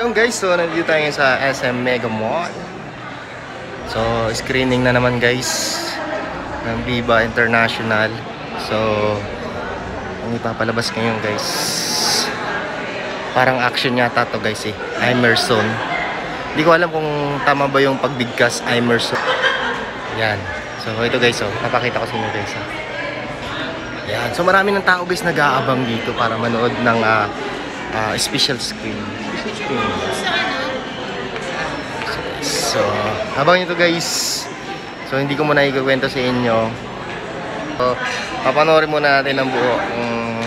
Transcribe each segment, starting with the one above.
Yung guys, so nandito tayo sa SM Mega Mall. So screening na naman guys ng Viva International. So ang ipapalabas ngayon guys, parang action yata to guys eh, Emerson. Hindi ko alam kung tama ba yung pagbigkas, Emerson. Yan. So ito guys, so napakita ko sa inyo guys. Yan. So marami ng tao guys nag-aabang dito para manood ng special screen. So, habang ito guys, so hindi ko muna ikukwento sa inyo. So, papanoorin muna natin ang buo kung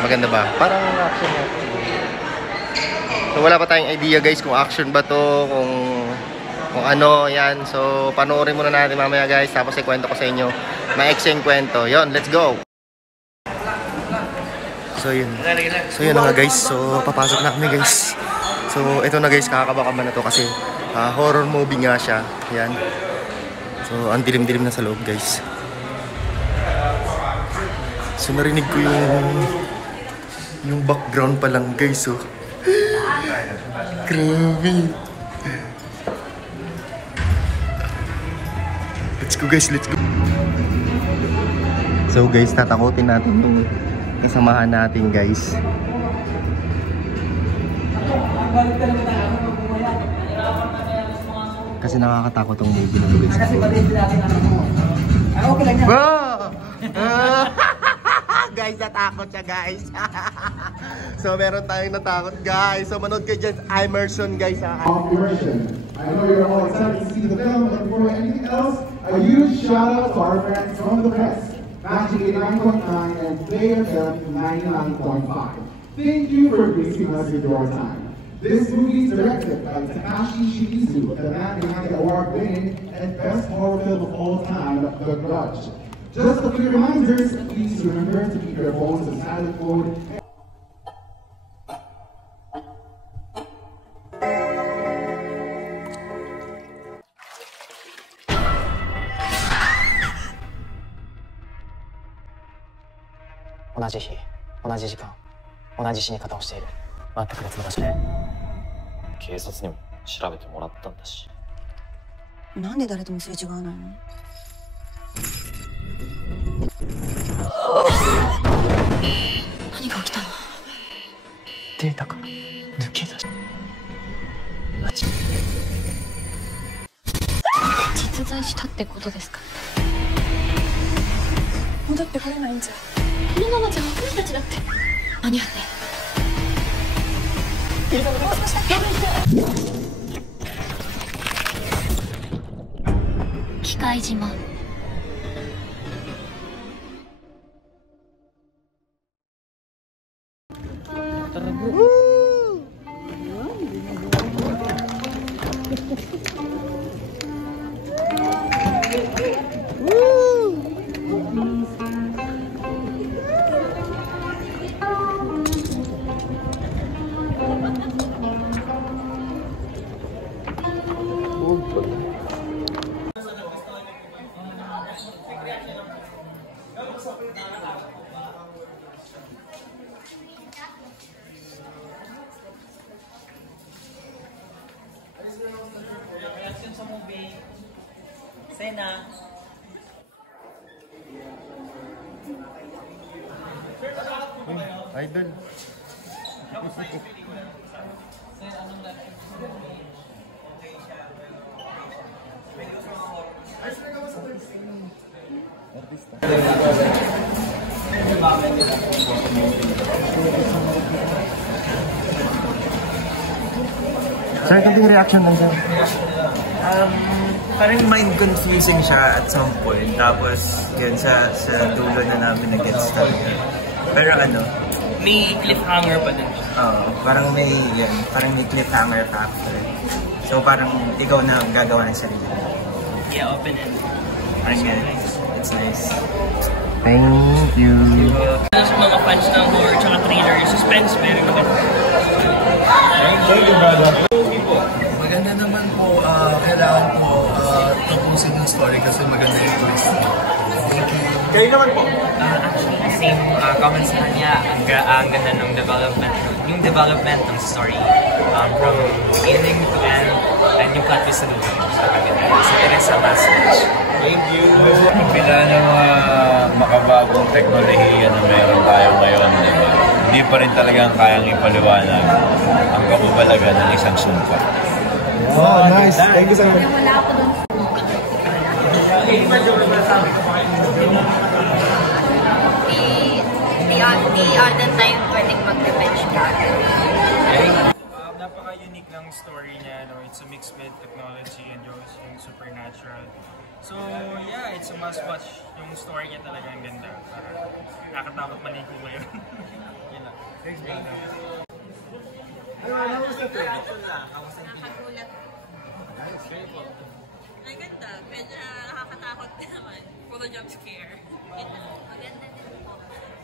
maganda ba. Parang action natin. So, wala pa tayong idea guys kung action ba to, kung ano, yan. So, panoorin muna natin mamaya guys, tapos ikwento ko sa inyo. Maiksing kwento. Yon, let's go! So, yun. So, yun na nga guys. So, papasok na kami guys. So, ito na guys, kakakabakan na to kasi horror movie nga siya. Yan. So, ang dilim-dilim na sa loob guys. So, narinig ko yung background pa lang guys. So, grabe. Let's go guys, let's go. So guys, tatakutin natin yung isamahan natin guys. Kasi nakakatakot tong movie na guys. Guys, natakot siya guys. So meron tayong natakot guys. So manood kayo dyan, Emerson guys. Immersion. I know you're all excited to see the film, but before anything else, a huge shout out to our friends from the press. Magic 89.9 and Play FM 99.5. Thank you for gracing us with your time. This movie is directed by Takashi Shimizu, the man behind the award-winning and best horror film of all time, The Grudge. Just a few reminders, please remember to keep your phones in silent mode. Same 同じ時間、同じ死に方をしている。全く別の場所で。警察にも調べてもらったんだし。なんで誰ともすれ違わないの？何が起きたの？データが抜け出し。実在したってことですか？戻ってこれないんじゃ。このままじゃ私たちだって間に合わない。機械島。Reaction sa movie. Sena. Idol. Sir, kunting reaction lang dyan. Parang mind confusing siya at some point. Tapos, yun, sa dulo na namin nag-gets talaga. Pero ano, may cliffhanger pa din. parang may cliffhanger pa actually. So parang ikaw na gagawa ng sarili. Yeah, open-ended. Parang so nice. It's nice. Thank you. Sa mga fans ng horror tsaka thriller, suspense, very good. Thank you, brother. Maganda naman po, kailangan po tapusin yung story kasi maganda yung twist. Kayo naman po. Actually, same comments sa kanya. Ang ganda ng development. yung development ng story from beginning to end and yung plot twist sa dulo. So, Teresa message. Thank you! Kapila ng mga makabagong teknolohiya na meron tayo ngayon, diba? Hindi pa rin talagang kayang ipaliwanag ang kababalagan ng isang sumpa. Oh, nice. Thank you so much. Wala ako dun. Di other time pwedeng mag-revenge ka. Napaka-unique ng story niya. No? It's a mix with technology and yung supernatural. So, yeah, it's a must-watch. Yung story niya talaga ang ganda. Nakakatakot maligo ko yun. Yun lang. Thanks, brother. Nakagulat. Ay, ganda. Medyo nakakatakot naman. Puro jump scare. Maganda din po.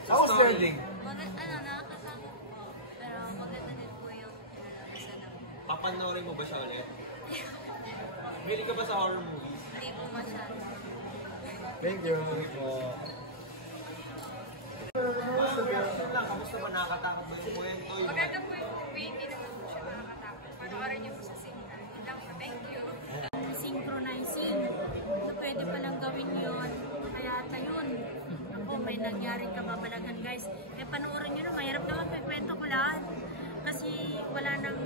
Outstanding. Nakakatakot po. Pero maganda din po yung isa na. Papanoorin mo ba siya ulit? Bili ka ba sa horror movies? Hindi po masyado. Thank you. Kamusta ba? Nakakatakot ba yung kwento? Maganda po yung movie. Hindi naman po siya nakakatakot. Panoorin niyo po sa cinema. Yun lang po. Thank you. Synchronizing. So, pwede palang gawin yun. Kaya yun. Ako, may nangyaring kababalagan, guys. Eh, panoorin nyo na. Mahirap naman may kwento ko lahat. Kasi wala nang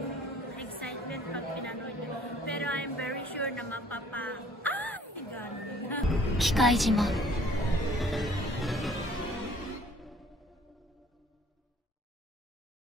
excitement pag pinanood nyo. Pero I'm very sure na mapapa... Ay! Gano'n. 機械島